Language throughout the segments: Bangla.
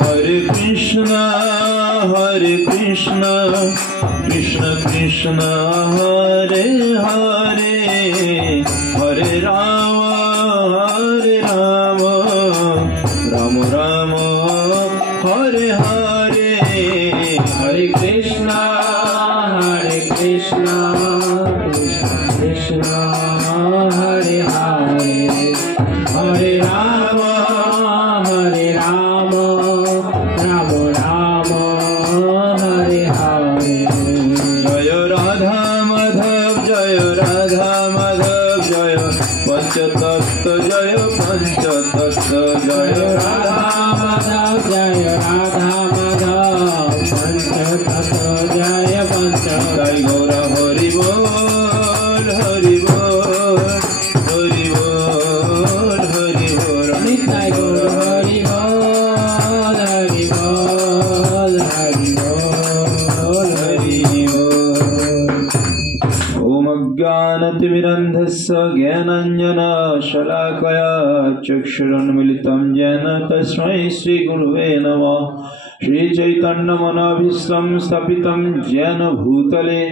Hare Krishna, Krishna Krishna, Hare Hare, Hare Rama, Rama Rama, Hare Hare, Hare Krishna, Krishna Krishna, Hare Hare, Hare Rama, Rama Rama, Hare Hare. Jaya Radha Madhav, Jaya Radha Madhav, Jaya Panchatattva, Jaya Panchatattva, Jaya Radha Madhav, Jaya Radha Madhav, Panchatattva, Jaya Panchatattva. Jai Gaura Hari Bol, Hari Bol, Hari Bol, Hari Bol. Jai Gaura Hari Bol, Hari Bol, Hari Bol, Hari Bol. Om Ajnanatimirandhasya Jnananjana Shalakaya Chakshurunmilitam Jena Tasmai Shri Guruve Namah. Shri Chaitanya Manabhistam Stapitam Jena Bhutale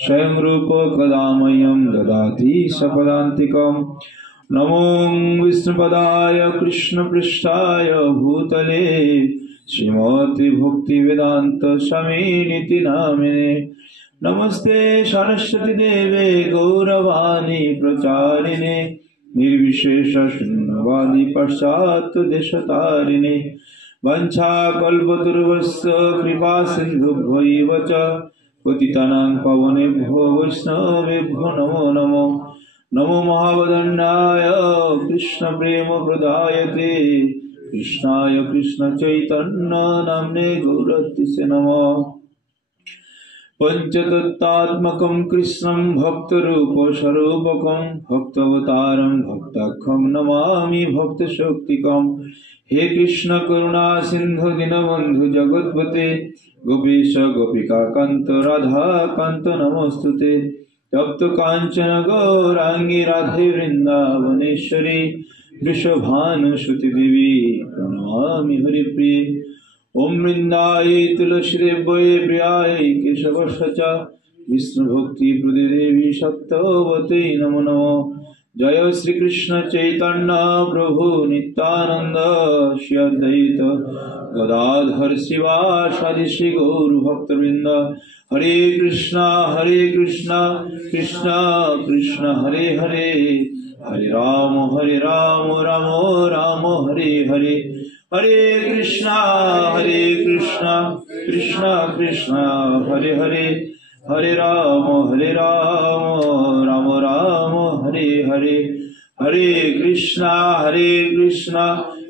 Swayam Rupa Kadamayam Dadati Sapadantikam. Namo Vishnupadaya Krishna Prishtaya Bhutale Srimati Bhakti Vedanta Swami Niti Namine. Namaste Saraswati Deve Gauravani Pracharine Nirvishesha Shunyavadi Paschat Deshatarine Vancha Kalpaturvasya Kripa Sindhubhaiva Cha Patitanang Pavanebhyo Vaishnavebhyo Namo Namo. Namo Mahavadanyaya Krishna Prema Pradayate Krishnaya Krishna Chaitanya Namne Gauratise Namah. Panchatattvatmakam Krishnam Bhaktarupa Sarupakam Bhaktavataram Bhaktakham Namami Bhakta Shaktikam. He Krishna Karuna Sindhu Dinabandhu Jagatpate Gopesha Gopika Kanta Radha Kanta Namostute. Tapta Kanchana Gaurangi Radhe Vrindavaneshwari Vrishabhanu Shruti Devi Pranamami Haripriye. Om Vrindaye Tulasi Devaye Priyaye Keshavascha Vishnu Bhakti Prade Devi Sattavate Namo Namo. Jaya Sri Krishna Chaitanya Prabhu Nityananda Shri Advaita Gadadhar Sivasadi Shri Gauru Bhaktavrinda. Hare Krishna, Krishna Krishna, Hare Hare, Hare Rama, Rama Rama, Hare Hare. Hare Krishna, Krishna Krishna, Hare Hare, Hare Rama, Rama Rama, Hare Hare. Hare Krishna,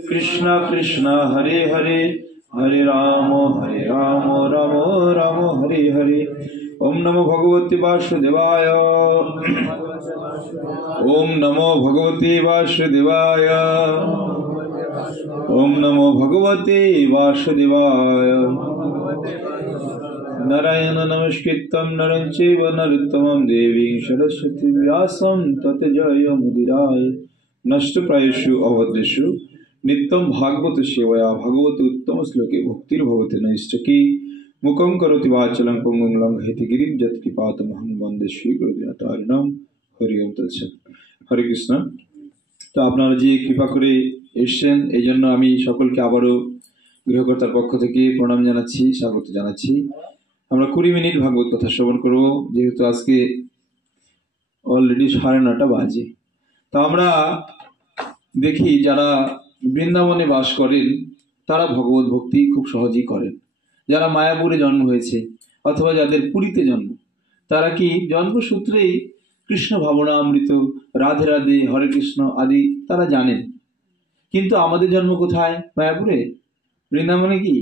Krishna Krishna, Hare Hare, Hare Rama, Rama Rama, Hare Hare. Om Namo Bhagavate Vasudevaya. Om Namo Bhagavate Vasudevaya. Om Namo Bhagavate Vasudevaya. Narayana Namaskritam Naram Chaiva Narottamam Devim Saraswati Vyasam Tate Jaya Mudiraya. Nashtaprayeshu avadreshu Nityam Bhagavata Sevaya Bhagavata Uttama Sloke Bhaktir Bhavate Naistaki Mukam Karoti Vachalam Pangam Langheti Girim Jat Kipatamaham Vande Shri Gurudinatarinam Hari Om Tat Sat. Hare Krishna. তো আপনারা যে কৃপা করে এসেছেন এই জন্য আমি সকলকে আবারও গৃহকর্তার পক্ষ থেকে প্রণাম জানাচ্ছি, স্বাগত জানাচ্ছি। আমরা 20 মিনিট ভাগবত কথা শ্রবণ করব, যেহেতু আজকে অলরেডি 9:30 বাজে। তো আমরা দেখি যারা বৃন্দাবনে বাস করেন তারা ভগবত ভক্তি খুব সহজেই করেন। যারা মায়াপুরে জন্ম হয়েছে অথবা যাদের পুরীতে জন্ম, তারা কি জন্মসূত্রেই কৃষ্ণ ভাবনা অমৃত, রাধে রাধে, হরে কৃষ্ণ আদি তারা জানেন। কিন্তু আমাদের জন্ম কোথায়? মায়াপুরে? বৃন্দাবনে কি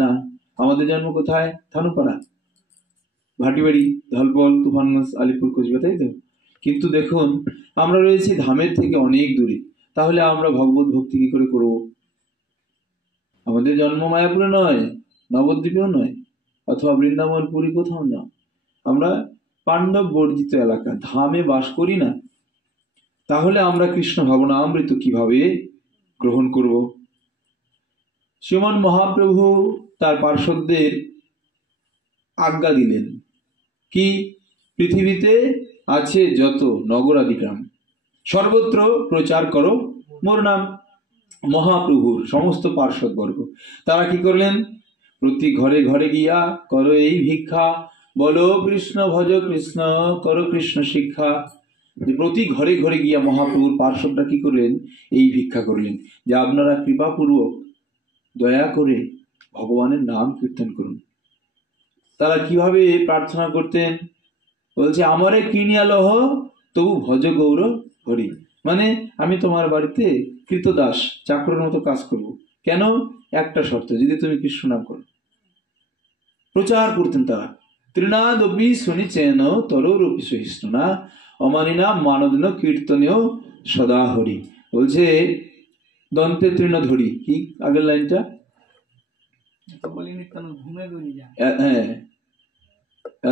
না? আমাদের জন্ম কোথায়? থানুপাড়া, ভাটিবাড়ি, ধলপল, তুফানগঞ্জ, আলিপুর, কোচবিহার, তাই তো? কিন্তু দেখুন আমরা রয়েছি ধামের থেকে অনেক দূরে, তাহলে আমরা ভগবত ভক্তি কি করে করব? আমাদের জন্ম মায়াপুরে নয়, নবদ্বীপেও নয়, অথবা বৃন্দাবন, পুরী, কোথাও না। আমরা পাণ্ডব বর্জিত এলাকা, ধামে বাস করি না। তাহলে আমরা কৃষ্ণ ভাবনা অমৃত কিভাবে গ্রহণ করব? শ্রীমান মহাপ্রভু তার পার্শ্বদের আজ্ঞা দিলেন কি, পৃথিবীতে আছে যত নগরাদি গ্রাম সর্বত্র প্রচার করো মোর নাম। মহাপ্রভুর সমস্ত পার্শ্বদবর্গ তারা কি করলেন, প্রতি ঘরে ঘরে গিয়া করো এই ভিক্ষা, বলো কৃষ্ণ ভজ কৃষ্ণ, করো কৃষ্ণ শিক্ষা। যে প্রতি ঘরে ঘরে গিয়া মহাপ্রভুর পার্শ্বদরা কি করলেন, এই ভিক্ষা করলেন যে আপনারা কৃপাপূর্বক দয়া করে ভগবানের নাম কীর্তন করুন। তারা কিভাবে প্রার্থনা করতেন, বলছে আমারে কিনিয়া লহ তবু ভজ গৌর হরি, মানে আমি তোমার বাড়িতে কৃতদাস চাকরের মতো কাজ করব, কেন, একটা শর্ত, যদি তুমি কৃষ্ণ নাম করো। প্রচার করতেন তারা। তৃণাদপি শুনিচেন তরোরপি সহিষ্ণু না, অমানিনা মানদিন কীর্তনেও সদা হরি। বলছে দন্তে তৃণধরি, কি আগের লাইনটা, হ্যাঁ,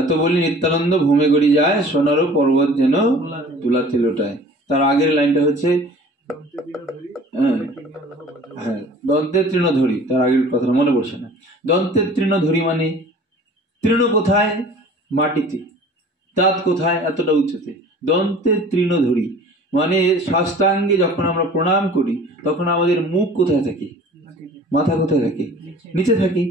এত বলি নিত্যানন্দ ভূমে গড়ি যায়, সোনারও পর্বত যেন তুলাতে লোটায়। তার আগের লাইনটা হচ্ছে হ্যাঁ দন্তের তৃণধরি, তার আগের কথা মনে পড়ছে না। দন্তের তৃণধরি মানে তৃণ কোথায়, মাটিতে, দাঁত কোথায়, এতটা উচ্চতে। দন্তের তৃণধরি মানে সাষ্টাঙ্গে যখন আমরা প্রণাম করি তখন আমাদের মুখ কোথায় থাকে, মাথা কোথায় থাকে, নিচে থাকে।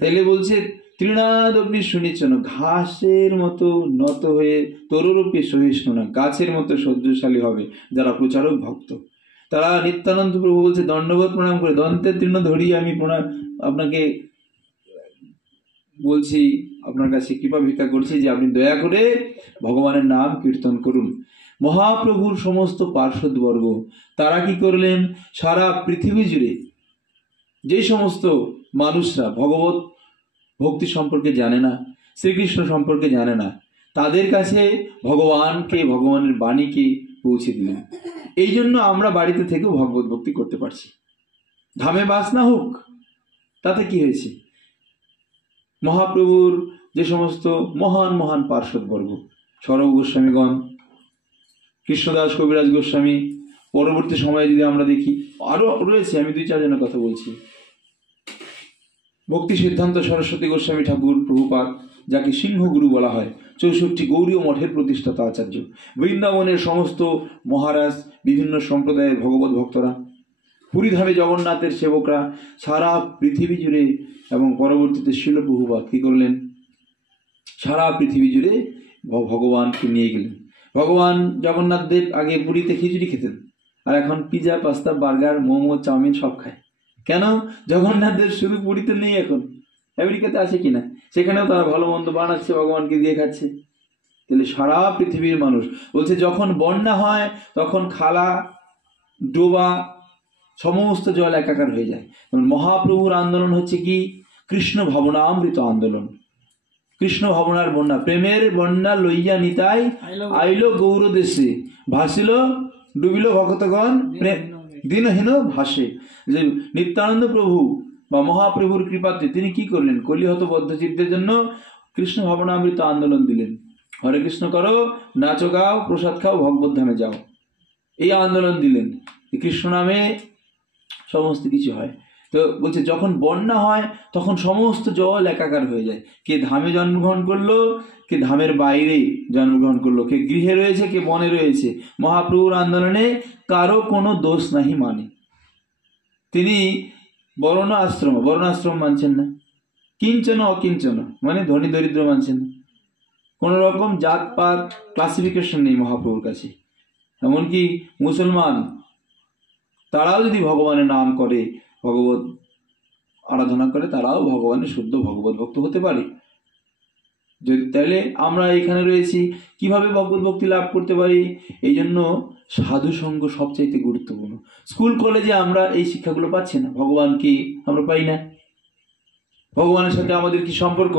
তাইলে বলছে তৃণাদপি শুনিছেন, ঘাসের মতো নত হয়ে তরুরূপী সহিষ্ণু না, গাছের মতো সহ্যশালী হবে যারা প্রচারক ভক্ত। তারা নিত্যানন্দ প্রভু বলছে দণ্ডবোধ প্রণাম করে, দন্তের তৃণ ধরি আমি প্রণাম আপনাকে বলছি, আপনার কাছে কৃপা ভিক্ষা করছি যে আপনি দয়া করে ভগবানের নাম কীর্তন করুন। মহাপ্রভুর সমস্ত পার্শ্বদবর্গ তারা কি করলেন, সারা পৃথিবী জুড়ে যে সমস্ত মানুষরা ভগবত ভক্তি সম্পর্কে জানে না, শ্রীকৃষ্ণ সম্পর্কে জানে না, তাদের কাছে ভগবানকে, ভগবানের বাণীকে পৌঁছে দিলেন। এই জন্য আমরা বাড়িতে থেকেও ভগবত ভক্তি করতে পারছি। ধামে বাস না হোক, তাতে কি হয়েছে, মহাপ্রভুর যে সমস্ত মহান মহান পার্শ্বদবর্গ, স্বরূপ গোস্বামীগণ, কৃষ্ণদাস কবিরাজ গোস্বামী, পরবর্তী সময়ে যদি আমরা দেখি আরো রয়েছে, আমি 2-4 জনের কথা বলছি। ভক্তি সিদ্ধান্ত সরস্বতী গোস্বামী ঠাকুর প্রভুপাদ, যাকে সিংহগুরু বলা হয়, 64 গৌড়ীয় মঠের প্রতিষ্ঠাতা আচার্য, বৃন্দাবনের সমস্ত মহারাজ, বিভিন্ন সম্প্রদায়ের ভগবত ভক্তরা, পুরীধামে জগন্নাথের সেবকরা, সারা পৃথিবী জুড়ে, এবং পরবর্তীতে শিল প্রভুপাদ কি করলেন, সারা পৃথিবী জুড়ে ভগবানকে নিয়ে গেলেন। ভগবান জগন্নাথ দেব আগে পুরীতে খিচুড়ি খেতেন, আর এখন pizza, pasta, burger, momo, chowmein সব খায়। কেন, জগন্নাথ দেব শুধু পুরীতে নেই, এখন আমেরিকাতে আছে কিনা, সেখানেও তারা ভালো মন্দ বানাচ্ছে, ভগবানকে দিয়ে খাচ্ছে। তাহলে সারা পৃথিবীর মানুষ বলছে যখন বন্যা হয় তখন খালা, ডোবা, সমস্ত জল একাকার হয়ে যায়। মহাপ্রভুর আন্দোলন হচ্ছে কি, কৃষ্ণ ভাবনামৃত আন্দোলন, কৃষ্ণ ভাবনার বন্যা, প্রেমের বন্যা লইয়া নিতাই আইল গৌর দেশে, ভাসিল ডুবিল ভক্তগণ দিনহীন ভাসে। যে নিত্যানন্দ প্রভু বা মহাপ্রভুর কৃপাতে তিনি কি করলেন, কলিহত বদ্ধচিত্তের জন্য কৃষ্ণ ভাবনামৃত আন্দোলন দিলেন। হরে কৃষ্ণ করো, নাচো গাও, প্রসাদ খাও, ভগবত ধামে যাও, এই আন্দোলন দিলেন। কৃষ্ণ নামে সমস্ত কিছু হয়। তো বলছে যখন বন্যা হয় তখন সমস্ত জল একাকার হয়ে যায়। কে ধামে জন্মগ্রহণ করলো, কে ধামের বাইরে জন্মগ্রহণ করলো, কে গৃহে রয়েছে, কে বনে রয়েছে, মহাপ্রভুর আন্দোলনে কারো কোনো দোষ নাহি মানে। তিনি বর্ণাশ্রম মানছেন না, কিঞ্চন অকিঞ্চন মানে ধনী দরিদ্র মানছেন না, কোন রকম জাতপাত ক্লাসিফিকেশন নেই মহাপ্রভুর কাছে। এমনকি মুসলমান তারাও যদি ভগবানের নাম করে, ভগবত আরাধনা করে, তারাও ভগবানের শুদ্ধ ভগবত ভক্ত হতে পারে। যদি তাহলে আমরা এখানে রয়েছি, কিভাবে ভগবত ভক্তি লাভ করতে পারি? এই জন্য সাধু সঙ্গ সবচাইতে গুরুত্বপূর্ণ। স্কুল কলেজে আমরা এই শিক্ষাগুলো পাচ্ছি না, ভগবান কি আমরা পাই না, ভগবানের সাথে আমাদের কি সম্পর্ক,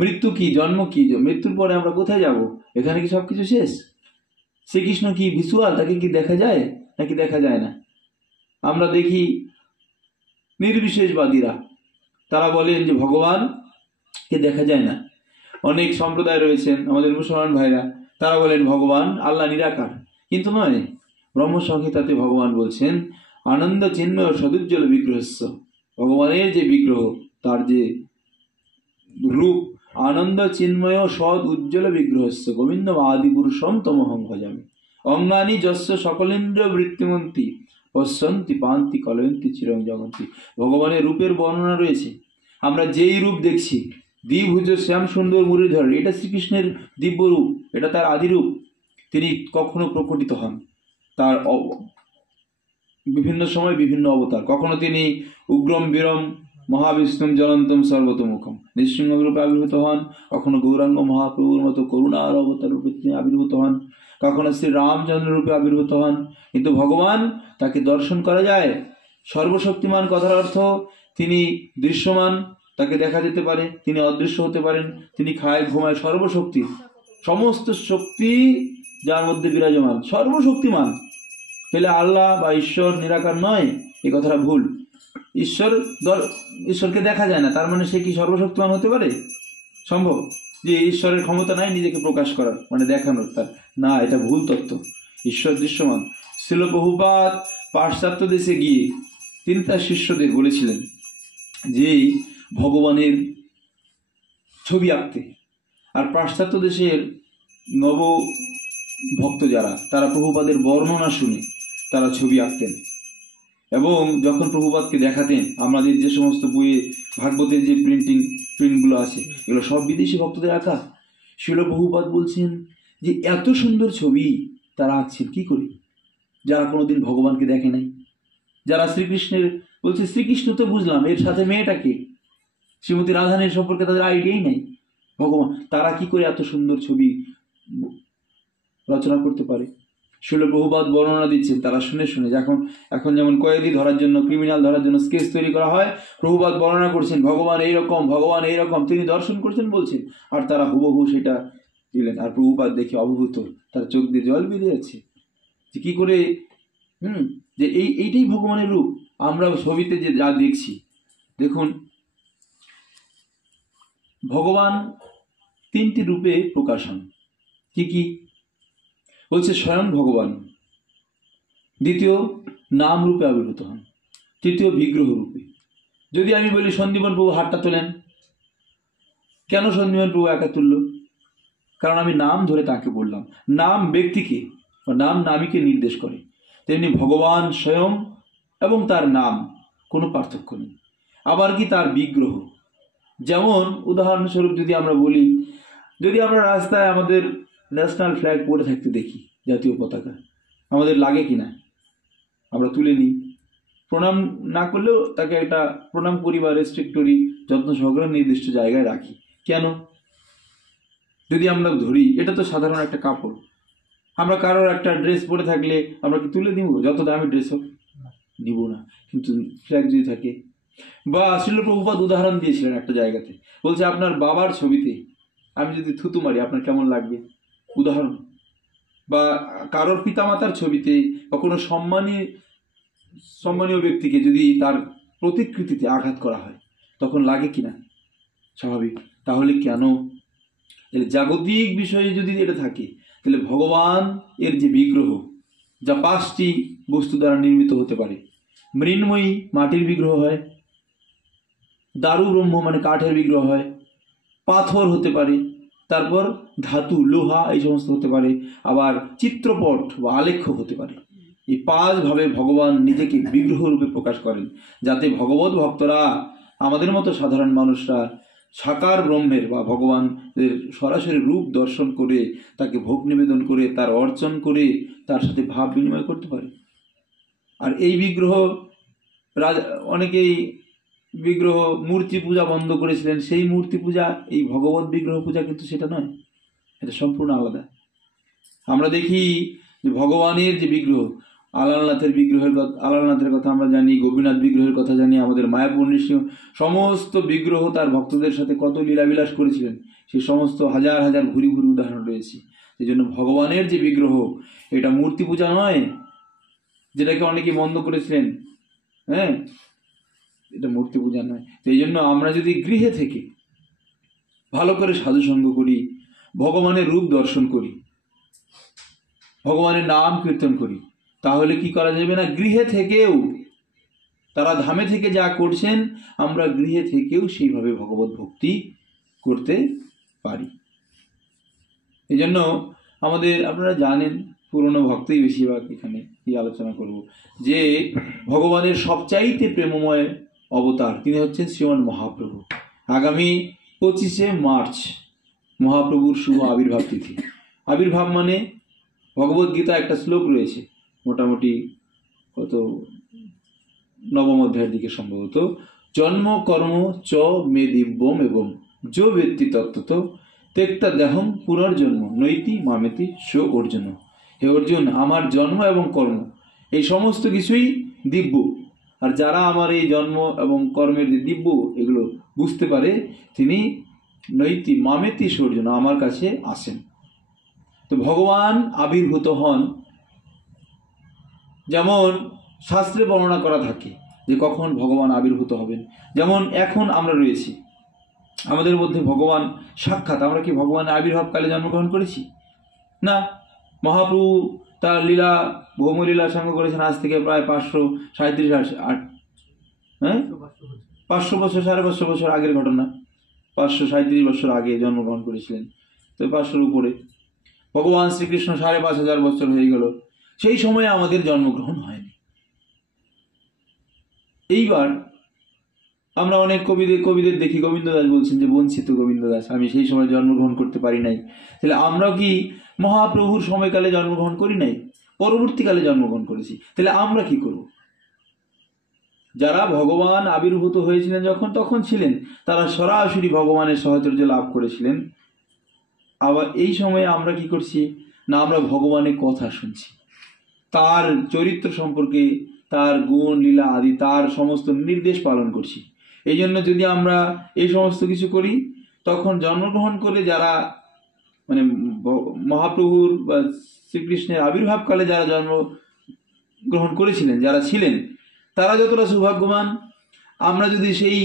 মৃত্যু কি, জন্ম কি, মৃত্যুর পরে আমরা কোথায় যাব, এখানে কি সবকিছু শেষ? শ্রীকৃষ্ণ কি ভিসুয়াল, তাকে কি দেখা যায় নাকি দেখা যায় না? আমরা দেখি নির্বিশেষবাদীরা তারা বলেন যে ভগবানকে দেখা যায় না। অনেক সম্প্রদায় রয়েছেন আমাদের মুসলমান ভাইরা, তারা বলেন ভগবান আল্লাহ নিরাকার, কিন্তু নয়। ব্রহ্মসংহিতাতে ভগবান বলছেন আনন্দ চিন্ময় সদুজ্জ্বল বিগ্রহস্য, ভগবানের যে বিগ্রহ তার যে রূপ, আনন্দ চিন্ময় সদ উজ্জ্বল বিগ্রহস্য গোবিন্দ আদি পুরুষম তমহং ভজামি, অঙ্গানি যস্য সকলেন্দ্র বৃত্তিমন্তী পশ্যন্তি পান্তি কলয়ন্তি চিরং জগন্তি। ভগবানের রূপের বর্ণনা রয়েছে। আমরা যেই রূপ দেখছি, দ্বিভুজ শ্যাম সুন্দর মুরলীধর, এটা শ্রীকৃষ্ণের দিব্য রূপ, এটা তার আদি রূপ। তিনি কখনো প্রকটিত হন, তার বিভিন্ন সময় বিভিন্ন অবতার। কখনো তিনি উগ্রম বীরম মহাবিষ্ণুম জ্বলন্তম সর্বতোমুখম নৃসিংহ রূপে আবির্ভূত হন, কখনো গৌরাঙ্গ মহাপ্রভুর মতো করুণার অবতার রূপে তিনি আবির্ভূত হন, কখনো শ্রী রামচন্দ্র রূপে আবির্ভূত হন। কিন্তু ভগবান, তাকে দর্শন করা যায়। সর্বশক্তিমান কথার অর্থ তিনি দৃশ্যমান, তাকে দেখা যেতে পারে, তিনি অদৃশ্য হতে পারেন, তিনি খায় ঘুমায়, সর্বশক্তি, সমস্ত শক্তি যার মধ্যে বিরাজমান, সর্বশক্তিমান। তাহলে আল্লাহ বা ঈশ্বর নিরাকার নয়, এই কথাটা ভুল। ঈশ্বরকে দেখা যায় না, তার মানে সে কি সর্বশক্তিমান হতে পারে? সম্ভব যে ঈশ্বরের ক্ষমতা নাই নিজেকে প্রকাশ করার, মানে দেখানোর তার? না, এটা ভুল তত্ত্ব। ঈশ্বর দৃশ্যমান। শ্রীল প্রভুপাদ পাশ্চাত্য দেশে গিয়ে তিনি তার শিষ্যদের বলেছিলেন যে ভগবানের ছবি আঁকতে। আর পাশ্চাত্য দেশের নব ভক্ত যারা, তারা প্রভুপাদের বর্ণনা শুনে তারা ছবি আঁকতেন। এবং যখন প্রভুপাদকে দেখাতেন, আমাদের যে সমস্ত বইয়ে ভাগবতের যে প্রিন্টগুলো আছে, এগুলো সব বিদেশি ভক্তদের আঁকা। শিল প্রভুপাদ বলছেন যে এত সুন্দর ছবি তারা আঁকছেন কি করে, যারা কোনোদিন ভগবানকে দেখে নাই, যারা শ্রীকৃষ্ণের, বলছে শ্রীকৃষ্ণ তো বুঝলাম, এর সাথে মেয়েটাকে শ্রীমতী রাধারানীর সম্পর্কে তাদের আইডিয়াই নাই। ভগবান, তারা কি করে এত সুন্দর ছবি রচনা করতে পারে? শিল প্রভুপাদ বর্ণনা দিচ্ছেন, তারা শুনে শুনে, এখন যেমন কয়েদি ধরার জন্য, ক্রিমিনাল ধরার জন্য স্কেচ তৈরি করা হয়, প্রভুপাদ বর্ণনা করছেন ভগবান এইরকম, ভগবান এইরকম, তিনি দর্শন করছেন বলছেন, আর তারা হুবহু সেটা দিলেন। আর প্রভুপাদ দেখে অবভূত, তার চোখ দিয়ে জল বেরিয়ে যাচ্ছে যে কি করে, যে এইটাই ভগবানের রূপ। আমরা ছবিতে যে যা দেখছি, দেখুন ভগবান তিনটি রূপে প্রকাশ হন। কি কি বলছে? স্বয়ং ভগবান, দ্বিতীয় নাম রূপে আবির্ভূত হন, তৃতীয় বিগ্রহ রূপে। যদি আমি বলি সন্দীপন প্রভু হাতটা তোলেন, কেন সন্দীপন প্রভু একা তুলল? কারণ আমি নাম ধরে তাকে বললাম। নাম ব্যক্তিকে বা নাম নামীকে নির্দেশ করে, তেমনি ভগবান স্বয়ং এবং তার নাম কোনো পার্থক্য নেই। আবার কি তার বিগ্রহ, যেমন উদাহরণস্বরূপ যদি আমরা বলি, যদি আমরা রাস্তায় আমাদের ন্যাশনাল ফ্ল্যাগ পরে থাকতে দেখি, জাতীয় পতাকা, আমাদের লাগে কিনা? আমরা তুলে নিই, প্রণাম না করলেও তাকে একটা প্রণাম করি বা রেসপেক্ট করি, যত্ন সহকারে নির্দিষ্ট জায়গায় রাখি। কেন? যদি আমরা ধরি এটা তো সাধারণ একটা কাপড়, আমরা কারোর একটা ড্রেস পরে থাকলে আমরা কি তুলে দিব? যত দামি ড্রেস হোক নিব না। কিন্তু ফ্ল্যাগ যদি থাকে, বা শ্রীল প্রভুপাদ উদাহরণ দিয়েছিলেন একটা জায়গাতে, বলছে আপনার বাবার ছবিতে আমি যদি থুতু মারি আপনার কেমন লাগবে? উদাহরণ। বা কারোর পিতামাতার ছবিতে বা কোনো সম্মানীয় ব্যক্তিকে যদি তার প্রতিকৃতিতে আঘাত করা হয়, তখন লাগে কিনা? স্বাভাবিক। তাহলে কেন? জাগতিক বিষয়ে যদি এটা থাকে, তাহলে ভগবান এর যে বিগ্রহ, যা 5টি বস্তু দ্বারা নির্মিত হতে পারে, মৃন্ময়ী মাটির বিগ্রহ হয়, দারু ব্রহ্ম মানে কাঠের বিগ্রহ হয়, পাথর হতে পারে, তারপর ধাতু লোহা এই সমস্ত হতে পারে, আবার চিত্রপট বা আলেখ্য হতে পারে। এই 5 ভাবে ভগবান নিজেকে বিগ্রহ রূপে প্রকাশ করেন, যাতে ভগবত ভক্তরা, আমাদের মতো সাধারণ মানুষরা সাকার ব্রহ্মের বা ভগবানের সরাসরি রূপ দর্শন করে, তাকে ভোগ নিবেদন করে, তার অর্চন করে, তার সাথে ভাব বিনিময় করতে পারে। আর এই বিগ্রহ, অনেকেই বিগ্রহ মূর্তি পূজা বন্ধ করেছিলেন, সেই মূর্তি পূজা, এই ভগবত বিগ্রহ পূজা কিন্তু সেটা নয়, এটা সম্পূর্ণ আলাদা। আমরা দেখি যে ভগবানের যে বিগ্রহ, আলালনাথের কথা আমরা জানি, গোপীনাথ বিগ্রহের কথা জানি, আমাদের মায়াপুর নৃসিংহ, সমস্ত বিগ্রহ তার ভক্তদের সাথে কত লীলাবিলাস করেছিলেন, সেই সমস্ত হাজার হাজার ভুরি ভুরি উদাহরণ রয়েছে। সেই জন্য ভগবানের যে বিগ্রহ, এটা মূর্তি পূজা নয়, যেটাকে অনেকে বন্ধ করেছিলেন। এটা মূর্তি পূজা নয়। এই জন্য আমরা যদি গৃহে থেকে ভালো করে সাধুসঙ্গ করি, ভগবানের রূপ দর্শন করি, ভগবানের নাম কীর্তন করি, তাহলে কি করা যাবে না? গৃহে থেকেও তারা ধামে থেকে যা করছেন আমরা গৃহে থেকেও সেইভাবে ভগবত ভক্তি করতে পারি। এই জন্য আমাদের, আপনারা জানেন, পুরনো ভক্তই বেশিরভাগ এখানে কি আলোচনা করব, যে ভগবানের সবচাইতে প্রেমময় অবতার তিনি হচ্ছেন শ্রীমান মহাপ্রভু। আগামী 25শে মার্চ মহাপ্রভুর শুভ আবির্ভাব তিথি। আবির্ভাব মানে ভগবদ গীতা একটা শ্লোক রয়েছে, মোটামুটি কত নবম অধ্যায়ের দিকে সম্ভবত, জন্ম কর্ম চ মে দিব্যম এবং যো ব্যক্তি তত্ত্বত তেক্তা দেহম পুনর্জন্ম নৈতি মামেতি সো অর্জুন। হে অর্জুন, আমার জন্ম এবং কর্ম এই সমস্ত কিছুই দিব্য, আর যারা আমার এই জন্ম এবং কর্মের যে দিব্য এগুলো বুঝতে পারে তিনি নৈতি মামেতি সো অর্জুন, আমার কাছে আসেন। তো ভগবান আবির্ভূত হন, যেমন শাস্ত্রে বর্ণনা করা থাকে যে কখন ভগবান আবির্ভূত হবেন। যেমন এখন আমরা রয়েছি, আমাদের মধ্যে ভগবান সাক্ষাৎ। আমরা কি ভগবানের আবির্ভাবকালে জন্মগ্রহণ করেছি? না। মহাপ্রভু তার লীলা, ভৌমলীলা সঙ্গ করেছেন আজ থেকে প্রায় 500 বছর, 550 বছর আগের ঘটনা। 537 বছর আগে জন্মগ্রহণ করেছিলেন, তো 500-র উপরে। ভগবান শ্রীকৃষ্ণ 5500 বছর হয়ে গেল, সেই সময়ে আমাদের জন্মগ্রহণ হয়নি। এইবার আমরা অনেক কবিদের দেখি, গোবিন্দ দাস বলছেন যে বঞ্চিত গোবিন্দ দাস, আমি সেই সময় জন্মগ্রহণ করতে পারি নাই। তাহলে আমরাও কি মহাপ্রভুর সময়কালে জন্মগ্রহণ করি নাই? পরবর্তীকালে জন্মগ্রহণ করেছি। তাহলে আমরা কি করব? যারা ভগবান আবির্ভূত হয়েছিলেন যখন তখন ছিলেন, তারা সরাসরি ভগবানের সাহচর্য লাভ করেছিলেন। আবার এই সময়ে আমরা কি করছি না, আমরা ভগবানের কথা শুনছি, তার চরিত্র সম্পর্কে, তার গুণ লীলা আদি তার সমস্ত নির্দেশ পালন করছি। এই জন্য যদি আমরা এই সমস্ত কিছু করি, তখন জন্মগ্রহণ করে যারা মানে মহাপ্রভুর বা শ্রীকৃষ্ণের আবির্ভাবকালে যারা জন্মগ্রহণ করেছিলেন, যারা ছিলেন, তারা যতটা সৌভাগ্যবান, আমরা যদি সেই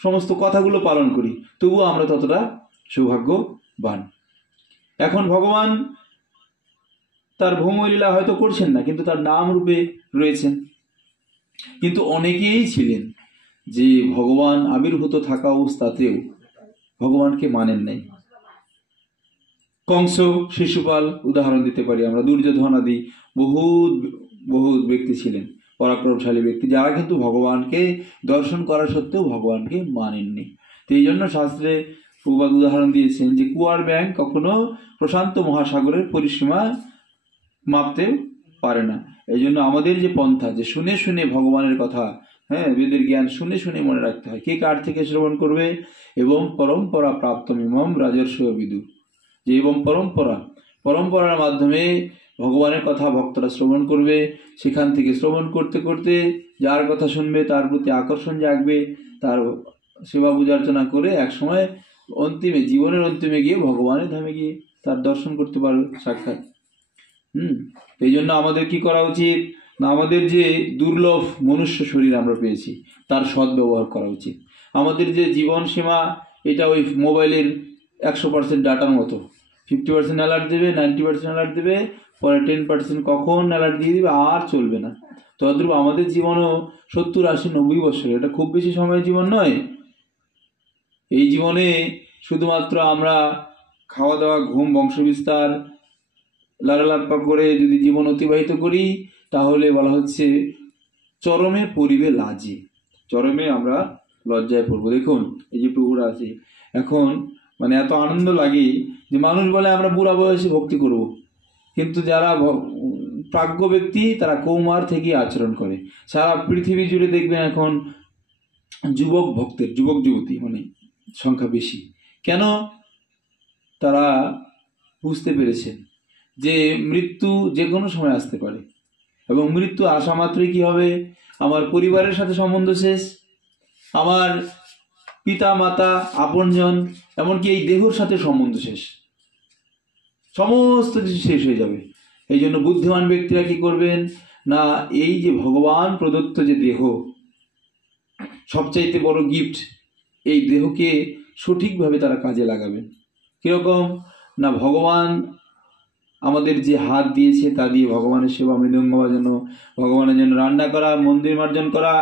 সমস্ত কথাগুলো পালন করি তবুও আমরা ততটা সৌভাগ্যবান। এখন ভগবান তার ভৌমলীলা হয়তো করছেন না, কিন্তু তার নাম রূপে রয়েছেন। কিন্তু অনেকেই ছিলেন যে ভগবান আবির্ভূত থাকা অবস্থাতেও ভগবানকে মানেন নাই। কংস, শিশুপাল উদাহরণ দিতে পারি আমরা, দুর্যোধন আদি বহু ব্যক্তি ছিলেন, পরাক্রমশালী ব্যক্তি, যারা কিন্তু ভগবানকে দর্শন করা সত্ত্বেও ভগবানকে মানেননি। তো এই জন্য শাস্ত্রে প্রভুপাদ উদাহরণ দিয়েছেন যে কুয়ার ব্যাঙ কখনো প্রশান্ত মহাসাগরের পরিসীমা মাপতে পারে না। এই জন্য আমাদের যে পন্থা, যে শুনে শুনে ভগবানের কথা, বেদের জ্ঞান শুনে শুনে মনে রাখতে হয়। কে কার থেকে শ্রবণ করবে? এবং পরম্পরা প্রাপ্ত ইমম রাজর্ষি বিদু, যে এবং পরম্পরার মাধ্যমে ভগবানের কথা ভক্তরা শ্রবণ করবে। সেখান থেকে শ্রবণ করতে করতে যার কথা শুনবে তার প্রতি আকর্ষণ জাগবে, তার সেবা পূজার্চনা করে একসময় জীবনের অন্তিমে গিয়ে ভগবানের ধামে গিয়ে তার দর্শন করতে পারবে সাক্ষাৎ। এই জন্য আমাদের কি করা উচিত না, আমাদের যে দুর্লভ মনুষ্য শরীর আমরা পেয়েছি তার সদ্ব্যবহার করা উচিত। আমাদের যে জীবন সীমা, এটা ওই মোবাইলের 100% ডাটার মতো। 50% অ্যালার্ট দেবে, 90% অ্যালার্ট দেবে, পরে 10% কখন অ্যালার্ট দিয়ে দিবে, আর চলবে না। তদ্রূপ আমাদের জীবনও 70, 80, 90 বছর, এটা খুব বেশি সময়ের জীবন নয়। এই জীবনে শুধুমাত্র আমরা খাওয়া দাওয়া, ঘুম, বংশবিস্তার, লাড়ালাপ্পা করে যদি জীবন অতিবাহিত করি, তাহলে বলা হচ্ছে চরমে পরিবে লাজে, চরমে আমরা লজ্জায় পড়বো। দেখুন এই যে প্রভুরা আছে এখন, মানে এত আনন্দ লাগে যে মানুষ বলে আমরা বুড়া বয়সে ভক্তি করব, কিন্তু যারা প্রাজ্ঞ ব্যক্তি তারা কৌমার থেকে আচরণ করে। সারা পৃথিবী জুড়ে দেখবেন এখন যুবক ভক্তের, যুবক যুবতী মানে সংখ্যা বেশি। কেন? তারা বুঝতে পেরেছেন যে মৃত্যু যে কোনো সময় আসতে পারে, এবং মৃত্যু আসা মাত্রই কি হবে, আমার পরিবারের সাথে সম্বন্ধ শেষ, আমার পিতা মাতা আপনজন, এমনকি এই দেহর সাথে সম্বন্ধ শেষ, সমস্ত কিছু শেষ হয়ে যাবে। এই জন্য বুদ্ধিমান ব্যক্তিরা কি করবেন না, এই যে ভগবান প্রদত্ত যে দেহ, সবচাইতে বড় গিফট, এই দেহকে সঠিকভাবে তারা কাজে লাগাবেন। কিরকম না, ভগবান আমাদের যে হাত দিয়েছে তা দিয়ে ভগবানের সেবা, মৃদঙ্গ বাজানো, ভগবানের জন্য রান্না করা, মন্দির মার্জন করা,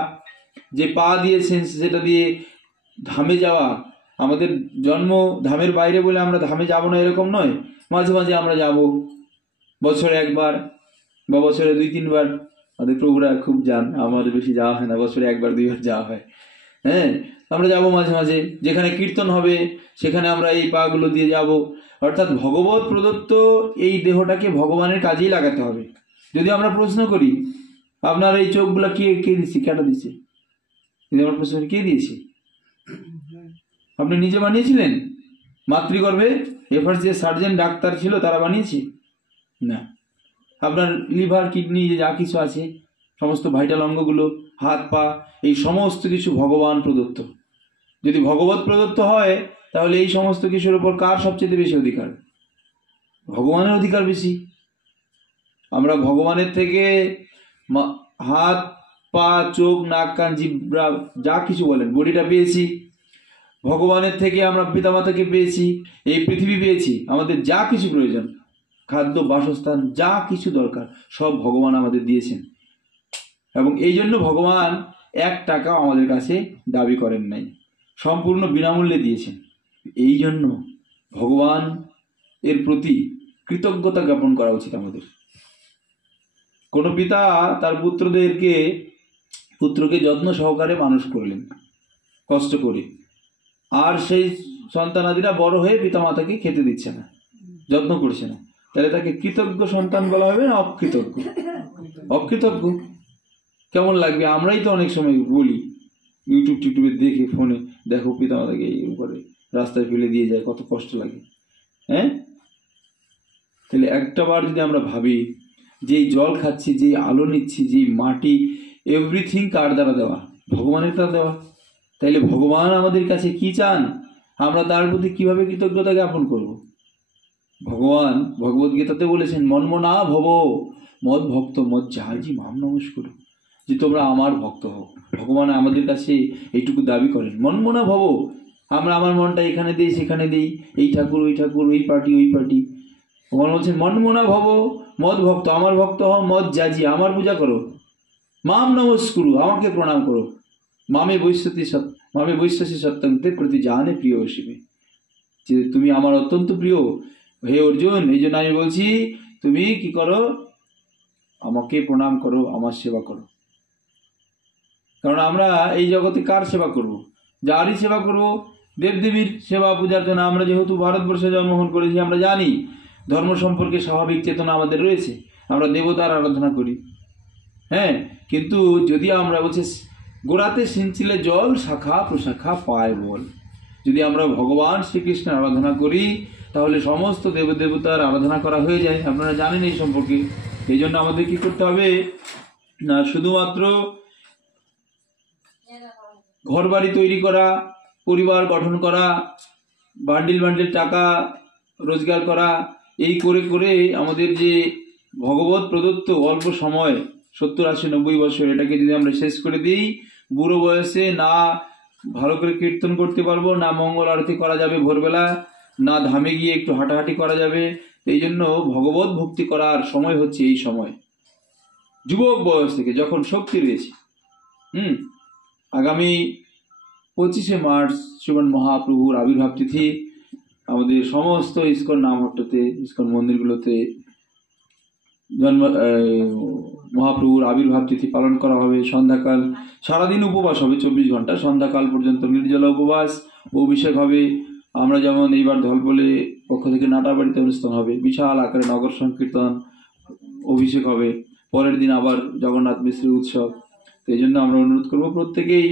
যে পা দিয়েছেন সেটা দিয়ে ধামে যাওয়া। আমাদের জন্ম ধামের বাইরে বলে আমরা ধামে যাব না এরকম নয়, মাঝে মাঝে আমরা যাব, বছরে একবার বা বছরে 2-3 বার। আমাদের প্রভুরা খুব যান, আমাদের বেশি যাওয়া হয় না, বছরে 1-2 বার যাওয়া হয়। হ্যাঁ, আমরা যাব মাঝে মাঝে, যেখানে কীর্তন হবে সেখানে আমরা এই পাগুলো দিয়ে যাব। অর্থাৎ ভগবত প্রদত্ত এই দেহটাকে ভগবানের কাজেই লাগাতে হবে। যদি আমরা প্রশ্ন করি আপনার এই চোখগুলো কে কে দিচ্ছে, কেটা দিচ্ছে, যদি আমরা প্রশ্ন করি কে দিয়েছে, আপনি নিজে বানিয়েছিলেন? মাতৃগর্ভে এফার্স্ট যে সার্জন ডাক্তার ছিল তারা বানিয়েছে না। আপনার লিভার, কিডনি, যা কিছু আছে, সমস্ত ভাইটাল অঙ্গগুলো, হাত পা, এই সমস্ত কিছু ভগবান প্রদত্ত। যদি ভগবত প্রদত্ত হয় তাহলে এই সমস্ত কিছুর উপর কার সবচেয়ে বেশি অধিকার? ভগবানের অধিকার বেশি। আমরা ভগবানের থেকে হাত পা, চোখ, নাক, কান, জিহ্বা, যা কিছু বলেন, বডিটা পেয়েছি। ভগবানের থেকে আমরা পিতামাতাকে পেয়েছি, এই পৃথিবী পেয়েছি, আমাদের যা কিছু প্রয়োজন, খাদ্য, বাসস্থান, যা কিছু দরকার সব ভগবান আমাদের দিয়েছেন। এবং এই জন্য ভগবান 1 টাকাও আমাদের কাছে দাবি করেন নাই, সম্পূর্ণ বিনামূল্যে দিয়েছেন। এই জন্য ভগবান এর প্রতি কৃতজ্ঞতা জ্ঞাপন করা উচিত আমাদের। কোনো পিতা তার পুত্রকে যত্ন সহকারে মানুষ করলেন কষ্ট করে, আর সেই সন্তানাদিরা বড় হয়ে পিতামাতাকে খেতে দিচ্ছে না, যত্ন করছে না, তাহলে তাকে কৃতজ্ঞ সন্তান বলা হবে না অকৃতজ্ঞ? অকৃতজ্ঞ। কেমন লাগবে? আমরাই তো অনেক সময় বলি, ইউটিউবে দেখে, ফোনে দেখো পিতামাতাকে এই করে রাস্তায় ফেলে দিয়ে যায়, কত কষ্ট লাগে। হ্যাঁ, তাহলে একটা বার যদি আমরা ভাবি, যেই জল খাচ্ছি, যেই আলো নিচ্ছি, যেই মাটি, এভরিথিং কার দ্বারা দেওয়া? ভগবানের দ্বারা দেওয়া। তাইলে ভগবান আমাদের কাছে কি চান? আমরা তার প্রতি কিভাবে কৃতজ্ঞতা জ্ঞাপন করব? ভগবান ভগবদ্গীতাতে বলেছেন, মন্মনা ভব মদ ভক্ত মদ জাহাজি মাম নমস্কুর, যে তোমরা আমার ভক্ত হও। ভগবান আমাদের কাছে এইটুকু দাবি করেন, মন্মনা ভব। আমরা আমার মনটা এখানে দিই, সেখানে দিই, এই ঠাকুর ওই ঠাকুর, ওই পার্টি ওই পার্টি। ভগবান বলছেন, মন্মনা ভব মদ ভক্ত, আমার ভক্ত হও, মদ জাজি, আমার পূজা করো, মাম নমস্কুরু, আমাকে প্রণাম করো, মামে বৈশ্যসী সত্যন্তে প্রতি জানে প্রিয় শিবে, যে তুমি আমার অত্যন্ত প্রিয় হে অর্জুন। এই জন্য আমি বলছি তুমি কি করো? আমাকে প্রণাম করো, আমার সেবা করো। কারণ আমরা এই জগতে কার সেবা করব? যারই সেবা করব, দেবদেবীর সেবা পূজার জন্য। আমরা যেহেতু ভারতবর্ষে জন্মগ্রহণ করেছি, আমরা জানি ধর্ম সম্পর্কে স্বাভাবিক চেতনা আমাদের রয়েছে, আমরা দেবতার আরাধনা করি। হ্যাঁ, কিন্তু যদি আমরা বলছি গোড়াতে সিঞ্চিলে জল, শাখা প্রশাখা পায় বল, যদি আমরা ভগবান শ্রীকৃষ্ণের আরাধনা করি তাহলে সমস্ত দেবদেবতার আরাধনা করা হয়ে যায়। আপনারা জানেন এই সম্পর্কে। এই জন্য আমাদের কি করতে হবে না, শুধুমাত্র ঘর বাড়ি তৈরি করা, পরিবার গঠন করা, বান্ডিল বান্ডিল টাকা রোজগার করা, এই করে করে আমাদের যে ভগবত প্রদত্ত অল্প সময় 70, 80, 90 বছর, এটাকে যদি আমরা শেষ করে দিই, বুড়ো বয়সে না ভালো করে কীর্তন করতে পারবো, না মঙ্গল আরতি করা যাবে ভোরবেলা, না ধামে গিয়ে একটু হাঁটাহাঁটি করা যাবে। এই জন্য ভগবত ভক্তি করার সময় হচ্ছে এই সময়, যুবক বয়স থেকে, যখন শক্তি রয়েছে। আগামী 25শে মার্চ শ্রীমন মহাপ্রভুর আবির্ভাব তিথি। আমাদের সমস্ত ইস্কন নামহট্টতে, ইস্কন মন্দিরগুলোতে মহাপ্রভুর আবির্ভাব তিথি পালন করা হবে। সন্ধ্যাকাল সারাদিন উপবাস হবে, 24 ঘন্টা, সন্ধ্যাকাল পর্যন্ত নির্জলা উপবাস, অভিষেক হবে। আমরা যেমন এইবার ধলপলে পক্ষ থেকে নাটাবাড়িতে অনুষ্ঠান হবে, বিশাল আকারে নগর সংকীর্তন, অভিষেক হবে। পরের দিন আবার জগন্নাথ মিশ্রের উৎসব। তো এই জন্য আমরা অনুরোধ করবো প্রত্যেকেই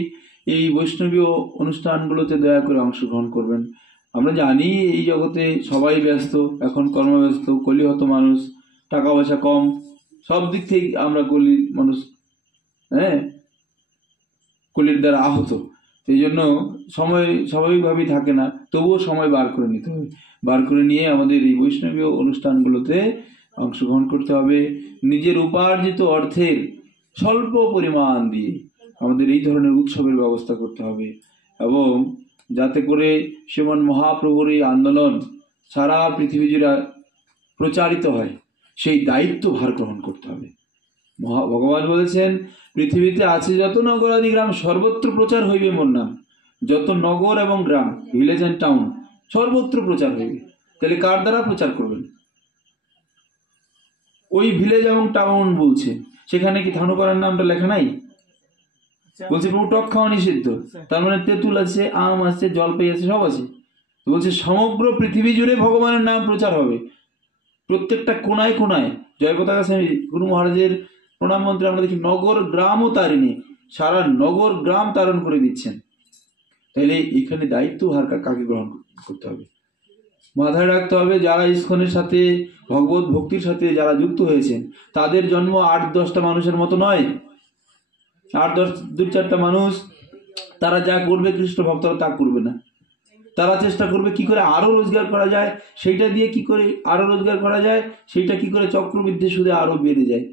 এই বৈষ্ণবীয় অনুষ্ঠানগুলোতে দয়া করে অংশগ্রহণ করবেন। আমরা জানি এই জগতে সবাই ব্যস্ত, এখন কর্মব্যস্ত, কলিহত মানুষ, টাকা পয়সা কম, সব দিক থেকে আমরা কলির মানুষ, হ্যাঁ, কলির দ্বারা আহত। সেই জন্য সময় স্বাভাবিকভাবেই থাকে না, তবুও সময় বার করে নিতে হবে। বার করে নিয়ে আমাদের এই বৈষ্ণবীয় অনুষ্ঠানগুলোতে অংশগ্রহণ করতে হবে। নিজের উপার্জিত অর্থের স্বল্প পরিমাণ দিয়ে আমাদের এই ধরনের উৎসবের ব্যবস্থা করতে হবে, এবং যাতে করে শ্রীমন মহাপ্রভুর এই আন্দোলন সারা পৃথিবী জুড়ে প্রচারিত হয় সেই দায়িত্ব ভার গ্রহণ করতে হবে। ভগবান বলেছেন, পৃথিবীতে আছে যত নগরাদি গ্রাম সর্বত্র প্রচার হইবে মোর নাম। যত নগর এবং গ্রাম, ভিলেজ অ্যান্ড টাউন, সর্বত্র প্রচার হইবে। তাহলে কার দ্বারা প্রচার করবেন? ওই ভিলেজ এবং টাউন বলছে, সেখানে কি ধানুকরার নামটা লেখা নাই? বলছে প্রভু টক খাওয়া নিষিদ্ধ, তার মানে তেঁতুল আছে, আম আছে, জলপাই আছে, সব আছে। বলছে সমগ্র পৃথিবী জুড়ে ভগবানের নাম প্রচার হবে, প্রত্যেকটা কোনায় কোনায়। জয় পতাকা স্বামী গুরু মহারাজের প্রণাম মন্ত্রে আমরা দেখি নগর গ্রামও তারিণী, সারা নগর গ্রাম তারণ করে দিচ্ছেন। তাহলে এখানে দায়িত্ব ভার কাকে গ্রহণ করতে হবে? মাথায় রাখতে হবে, যারা ইস্কনের সাথে ভগবত ভক্তির সাথে যারা যুক্ত হয়েছেন, তাদের জন্ম 8-10টা মানুষের মতো নয়। 8-10 2-4টা মানুষ তারা যা করবে কৃষ্ণ ভক্তরা তা করবে না। তারা চেষ্টা করবে কি করে আরো রোজগার করা যায়, সেইটা দিয়ে কি করে আরো রোজগার করা যায়, সেইটা কি করে চক্রবৃদ্ধি সুদে আরো বেড়ে যায়।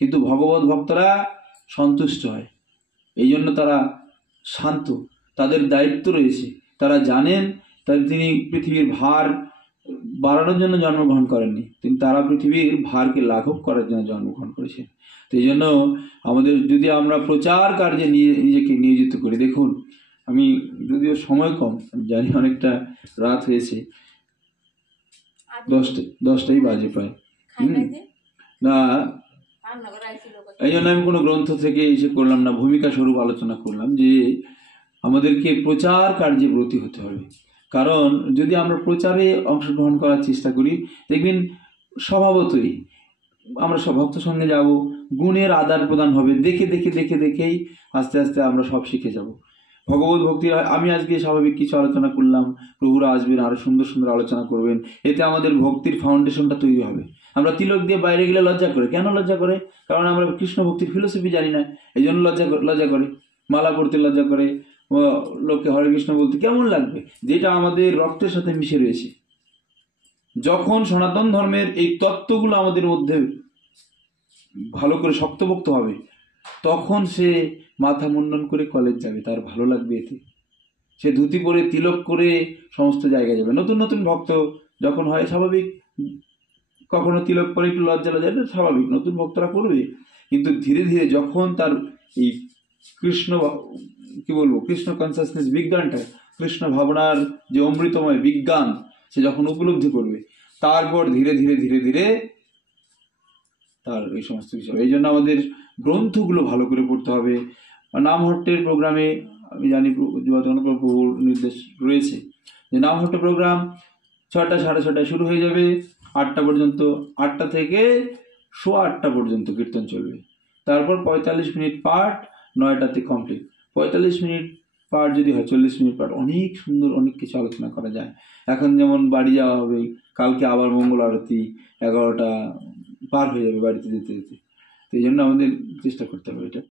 কিন্তু ভগবত ভক্তরা সন্তুষ্ট হয়, এই জন্য তারা শান্ত, তাদের দায়িত্ব রয়েছে। তারা জানেন তিনি পৃথিবীর ভার বাড়ানোর জন্য জন্মগ্রহণ করেননি, তারা পৃথিবীর ভারকে লাঘব করার জন্য জন্মগ্রহণ করেছেন। তো এই জন্য আমাদের যদি আমরা প্রচার কার্যে নিজেকে নিয়োজিত করি, দেখুন আমি যদিও সময় কম, জানি অনেকটা রাত হয়েছে, 10টাই বাজে প্রায়। না, এই জন্য আমি কোনো গ্রন্থ থেকে এসে করলাম না, ভূমিকা স্বরূপ আলোচনা করলাম যে আমাদেরকে প্রচার কার্যে ব্রতী হতে হবে। কারণ যদি আমরা প্রচারে অংশগ্রহণ করার চেষ্টা করি, দেখবেন স্বভাবতই আমরা সব ভক্ত সঙ্গে যাব, গুণের আদান প্রদান হবে, দেখে দেখে দেখে দেখেই আস্তে আস্তে আমরা সব শিখে যাব। ভগবত ভক্তি, আমি আজকে স্বাভাবিক কিছু আলোচনা করলাম, প্রভুরা আসবেন আরো সুন্দর সুন্দর আলোচনা করবেন, এতে আমাদের ভক্তির ফাউন্ডেশনটা তৈরি হবে। আমরা তিলক দিয়ে বাইরে গেলে লজ্জা করে, কেন লজ্জা করে? কারণ আমরা কৃষ্ণ ভক্তির ফিলোসফি জানি না, এই জন্য লজ্জা করে। মালা পড়তে লজ্জা করে, লোককে হরে কৃষ্ণ বলতে কেমন লাগবে, যেটা আমাদের রক্তের সাথে মিশে রয়েছে। যখন সনাতন ধর্মের এই তত্ত্বগুলো আমাদের মধ্যে ভালো করে শক্তপোক্ত হবে, তখন সে মাথা মুন্ডন করে কলেজ যাবে, তার ভালো লাগবে এতে। সে ধুতি পরে তিলক করে সমস্ত জায়গায় যাবে। নতুন নতুন ভক্ত যখন হয়, স্বাভাবিক, কখনো তিলক পরে একটু লজ্জা এটা স্বাভাবিক, নতুন ভক্তরা করবে। কিন্তু ধীরে ধীরে যখন তার এই কৃষ্ণ কৃষ্ণ কনসাসনেস বিজ্ঞানটা, কৃষ্ণ ভাবনার যে অমৃতময় বিজ্ঞান, সে যখন উপলব্ধি করবে, তারপর ধীরে ধীরে ধীরে ধীরে তার এই সমস্ত বিষয়। এই জন্য আমাদের গ্রন্থগুলো ভালো করে পড়তে হবে। নামহট্টের প্রোগ্রামে আমি জানি প্রভুর নির্দেশ রয়েছে যে নামহট্ট প্রোগ্রাম 6টা 6:30 শুরু হয়ে যাবে, 8টা পর্যন্ত, 8টা থেকে 8:15 পর্যন্ত কীর্তন চলবে। তারপর 45 মিনিট পাঠ, 9টাতে কমপ্লিট। 45 মিনিট পাঠ যদি হয়, 40 মিনিট পাঠ, অনেক সুন্দর অনেক কিছু আলোচনা করা যায়। এখন যেমন বাড়ি যাওয়া হবে, কালকে আবার মঙ্গল আরতি, 11টা পার হয়ে যাবে বাড়িতে যেতে যেতে। তো এই জন্য আমাদের চেষ্টা করতে হবে এটা।